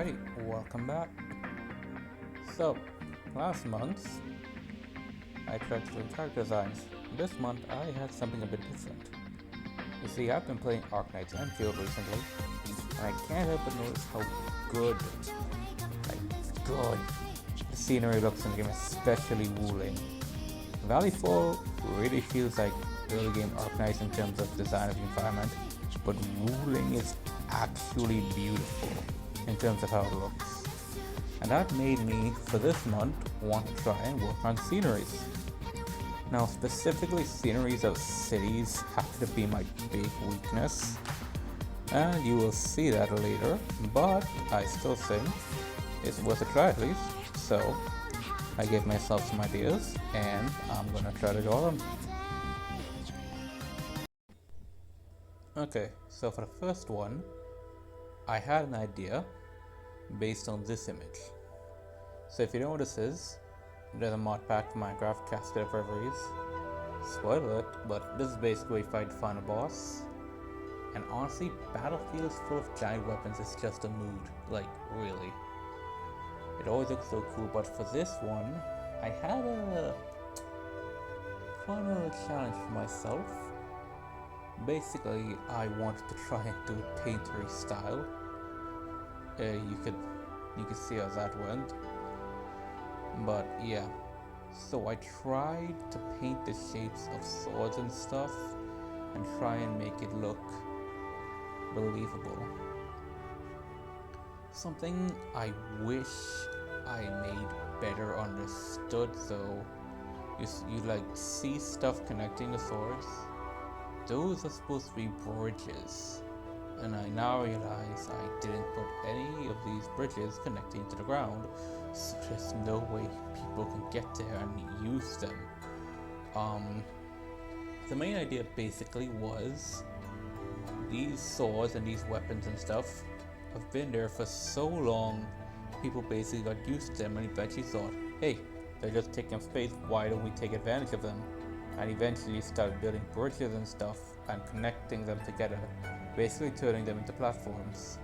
Alright, welcome back. So, last month I tried to do character designs. This month I had something a bit different. You see, I've been playing Arknights and Field recently, and I can't help but notice how good, good, the scenery looks in the game, especially Wuling. Valleyfall really feels like early game Arknights in terms of design of the environment, but Wuling is actually beautiful in terms of how it looks. And that made me, for this month, want to try and work on sceneries. Now, specifically, sceneries of cities happen to be my big weakness, and you will see that later, but I still think it's worth a try at least. So, I gave myself some ideas, and I'm gonna try to draw them. Okay, so for the first one, I had an idea based on this image. So if you know what this is, there's a mod pack for Minecraft, Cascade of Reveries. Spoiler it, but this is basically where you fight the final boss. And honestly, battlefields full of giant weapons is just a mood, like really. It always looks so cool, but for this one, I had a fun little challenge for myself. Basically, I wanted to try and do it paintery style. You could see how that went. But yeah, so I tried to paint the shapes of swords and stuff and try and make it look believable. Something I wish I made better understood though, you like see stuff connecting the swords. Those are supposed to be bridges, and I now realize I didn't put any of these bridges connecting to the ground, so there's no way people can get there and use them. The main idea basically was these swords and these weapons and stuff have been there for so long, people basically got used to them and eventually thought, hey, they're just taking up space, why don't we take advantage of them? And eventually started building bridges and stuff and connecting them together, basically turning them into platforms.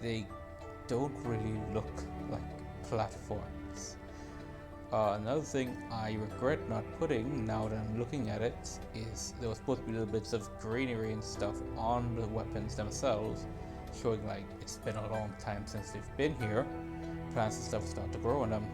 They don't really look like platforms. Another thing I regret not putting, now that I'm looking at it, is there was supposed to be little bits of greenery and stuff on the weapons themselves, showing like it's been a long time since they've been here. Plants and stuff start to grow on them.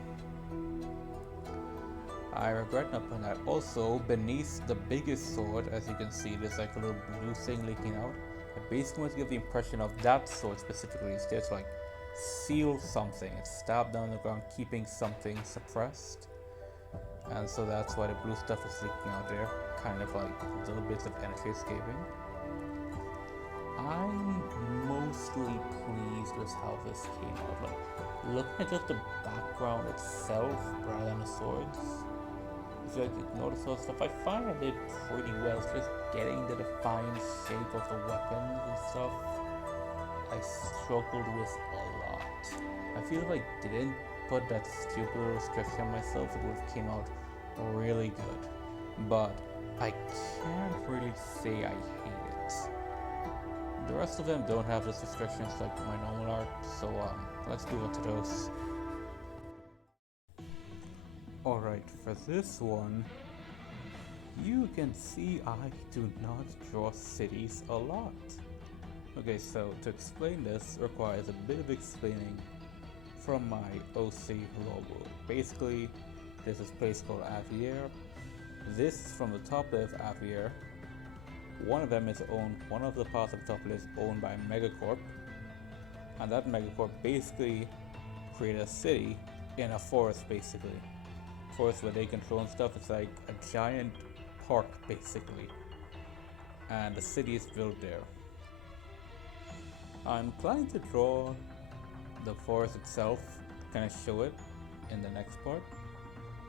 I regret not putting that. Also, beneath the biggest sword, as you can see, there's like a little blue thing leaking out. I basically want to give the impression of that sword specifically is there to like seal something. It's stabbed down the ground, keeping something suppressed. And so that's why the blue stuff is leaking out there, kind of like little bits of energy escaping. I'm mostly pleased with how this came out. Like, looking at just the background itself rather than the swords, if you like ignore the sword stuff, I find I did pretty well. It's just getting the defined shape of the weapons and stuff I struggled with a lot. I feel if I didn't put that stupid restriction on myself, it would have came out really good. But I can't really say I hate it. The rest of them don't have those restrictions like my normal art, so let's move on to those. Alright, for this one, you can see I do not draw cities a lot. Okay, so to explain this requires a bit of explaining from my OC logo. Basically, there's this place called Avier. This is from the top of Avier. One of the parts of the top is owned by Megacorp. And that Megacorp basically created a city in a forest basically. Forest where they control and stuff. It's like a giant park basically. And the city is built there. I'm planning to draw the forest itself, kind of show it in the next part.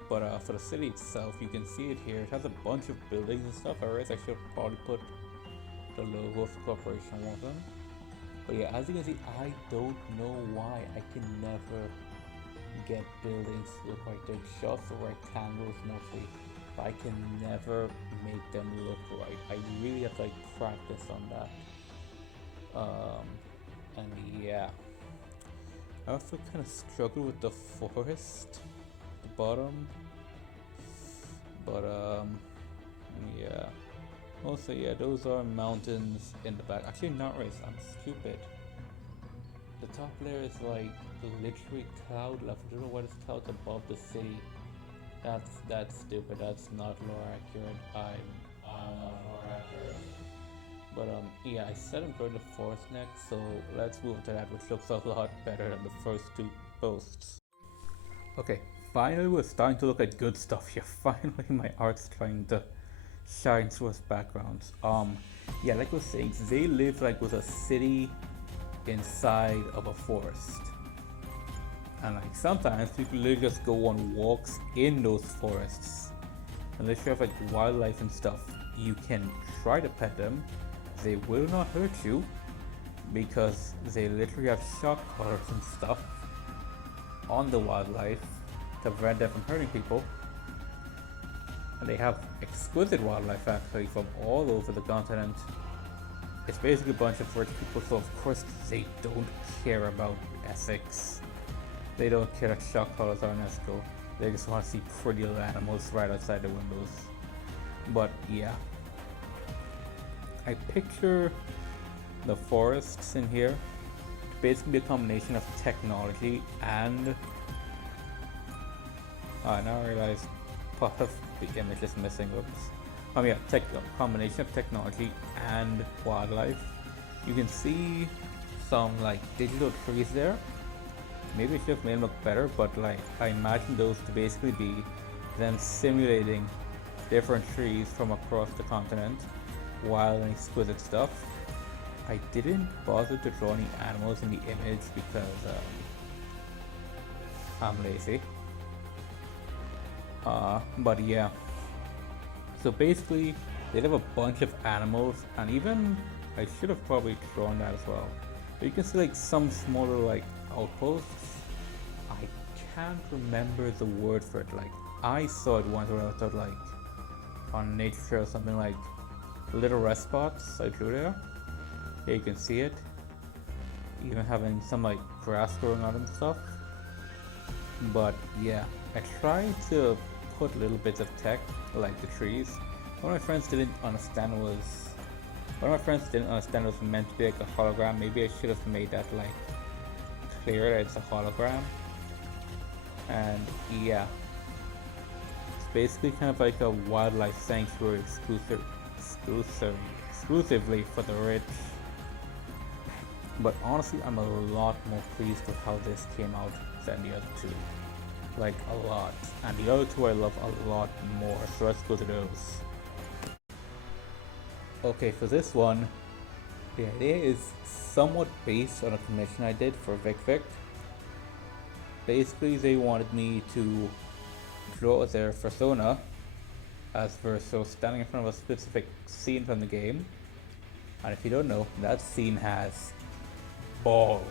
But for the city itself, you can see it here. It has a bunch of buildings and stuff. I realize I should probably put the logo of the corporation on them. But yeah, as you can see, I don't know why I can never get buildings to look like they're just rectangles mostly. But I can never make them look right. I really have to like practice on that. And yeah, I also kind of struggle with the forest, the bottom, but yeah. Also, yeah, those are mountains in the back. Actually, not right. I'm stupid. The top layer is like literally cloud level. I don't know what is clouds above the city. That's stupid. That's not lore accurate. I'm not lore accurate. But yeah, I said I'm going to forest next, so let's move to that, which looks a lot better than the first two posts. Okay, finally we're starting to look at good stuff here. Finally, my art's trying to shine through its backgrounds. Yeah, like I was saying, they live like with a city inside of a forest. And like sometimes people literally just go on walks in those forests. Unless you have like wildlife and stuff, you can try to pet them. They will not hurt you because they literally have shock collars and stuff on the wildlife to prevent them from hurting people. And they have exquisite wildlife actually from all over the continent. It's basically a bunch of rich people, so of course they don't care about ethics. They don't care that shock collars are UNESCO. They just want to see pretty little animals right outside the windows. But yeah, I picture the forests in here to basically be a combination of technology and now I realize part of the image is missing. Oops. Yeah, combination of technology and wildlife. You can see some like digital trees there. Maybe I should have made them look better, but like I imagine those to basically be them simulating different trees from across the continent, wild and exquisite stuff. I didn't bother to draw any animals in the image because I'm lazy. But yeah. So basically, they have a bunch of animals, and even I should have probably drawn that as well. But you can see like some smaller like outposts. I can't remember the word for it. Like I saw it once when I was like on nature or something, like little rest spots I drew there. Yeah, you can see it. Even having some like grass growing on and stuff. But yeah, I tried to put little bits of tech like the trees. One of my friends didn't understand was meant to be like a hologram. Maybe I should have made that like clear that it's a hologram. And yeah, it's basically kind of like a wildlife sanctuary exclusively for the rich. But honestly, I'm a lot more pleased with how this came out than the other two. Like a lot. And the other two I love a lot more, so let's go to those. Okay, for this one, the idea is somewhat based on a commission I did for Vic. Basically, they wanted me to draw their persona as Verso standing in front of a specific scene from the game. And if you don't know, that scene has ball.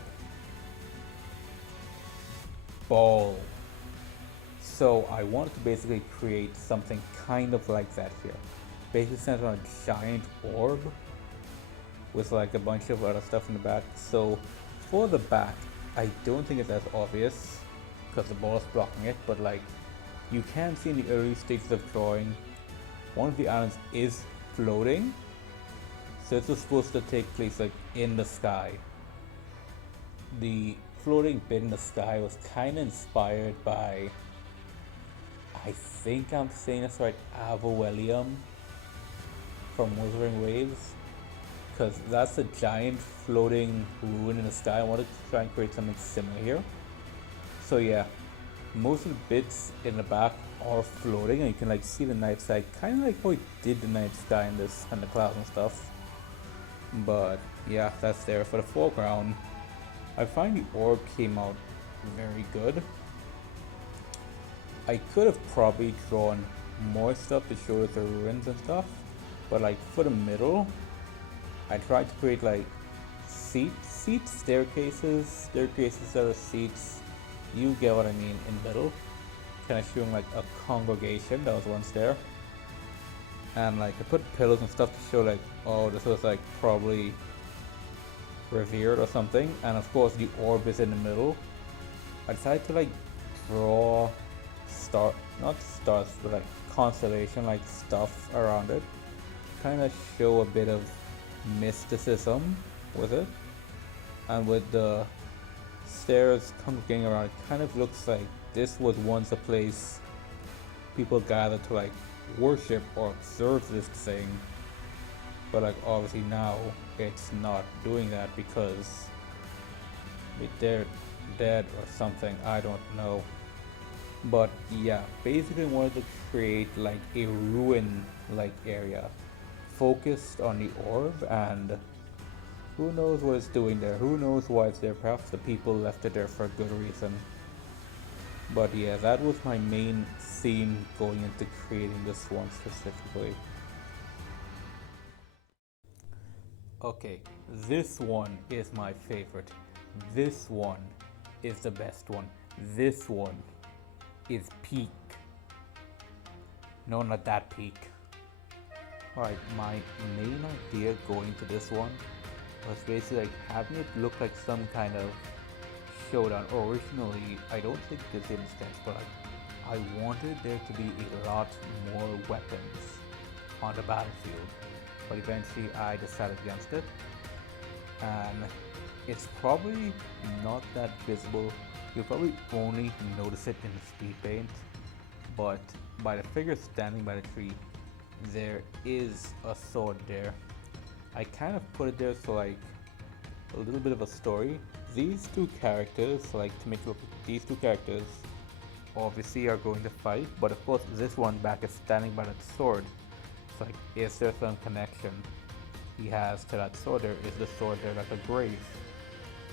So I wanted to basically create something kind of like that here. Basically centered on a giant orb with like a bunch of other stuff in the back. So for the back, I don't think it's as obvious because the ball is blocking it, but like you can see in the early stages of drawing, one of the islands is floating. So it's supposed to take place like in the sky. The floating bit in the sky was kind of inspired by, I think I'm saying this right, Avowelium from Wuthering Waves, because that's a giant floating ruin in the sky. I wanted to try and create something similar here. So yeah, most of the bits in the back are floating, and you can like see the night sky, kind of like how we did the night sky in this and the clouds and stuff. But yeah, that's there. For the foreground, I find the orb came out very good. I could have probably drawn more stuff to show the ruins and stuff, but like for the middle, I tried to create like staircases that are seats. You get what I mean in the middle. Kind of showing like a congregation that was once there. And like I put pillars and stuff to show like, oh, this was like probably revered or something. And of course the orb is in the middle. I decided to like draw star, not stars, but like constellation like stuff around it. Kind of show a bit of mysticism with it, and with the stairs congregating around, it kind of looks like this was once a place people gathered to like worship or observe this thing, but like obviously now it's not doing that because they're dead or something. I don't know. But yeah, basically wanted to create like a ruin like area focused on the orb, and who knows what it's doing there, who knows why it's there. Perhaps the people left it there for a good reason. But yeah, that was my main theme going into creating this one specifically. Okay, this one is my favorite. This one is the best one. This one is peak. No, not that peak. Alright, my main idea going to this one was basically like having it look like some kind of showdown. Originally, I don't think this in sketch, but I wanted there to be a lot more weapons on the battlefield. But eventually I decided against it. And it's probably not that visible. You'll probably only notice it in the speed paint. But by the figure standing by the tree, there is a sword there. I kind of put it there so like a little bit of a story. These two characters, like to make it look, these two characters obviously are going to fight, but of course this one back is standing by that sword. So like, is there some connection he has to that sword? There is the sword there like a grave.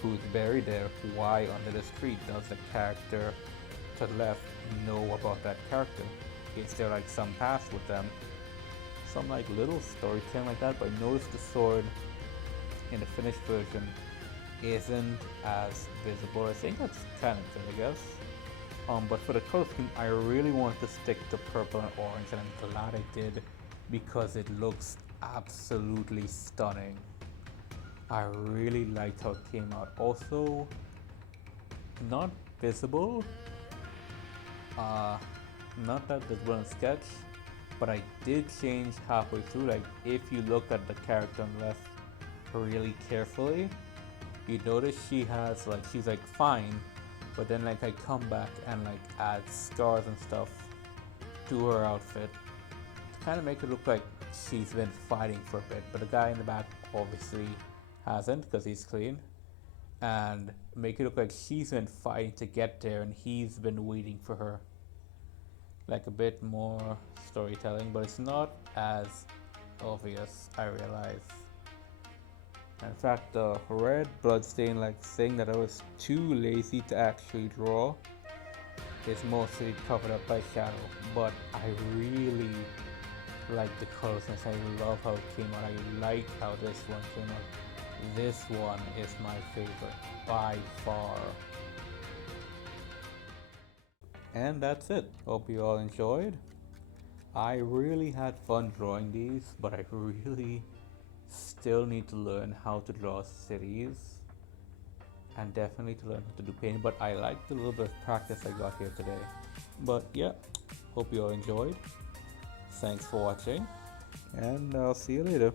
Who's buried there? Why under this tree? Does the character to the left know about that character? Is there like some past with them? Some like little storytelling like that, but I noticed the sword in the finished version isn't as visible. I think that's kind of good, I guess. But for the color scheme, I really wanted to stick to purple and orange, and I'm glad I did because it looks absolutely stunning. I really liked how it came out. Also, not visible, uh, not that visible in sketch, but I did change halfway through. Like, if you look at the character on the left really carefully, you notice she has like, she's like fine, but then like I come back and like add scars and stuff to her outfit to kind of make it look like she's been fighting for a bit. But the guy in the back obviously hasn't because he's clean, and make it look like she's been fighting to get there and he's been waiting for her. Like a bit more storytelling, but it's not as obvious, I realize. In fact, the red bloodstain, like saying that I was too lazy to actually draw, is mostly covered up by shadow. But I really like the colors and I love how it came out. I like how this one came out. This one is my favorite by far. And that's it. Hope you all enjoyed. I really had fun drawing these, but I really still need to learn how to draw cities and definitely to learn how to do painting, but I like the little bit of practice I got here today. But yeah, hope you all enjoyed. Thanks for watching, and I'll see you later.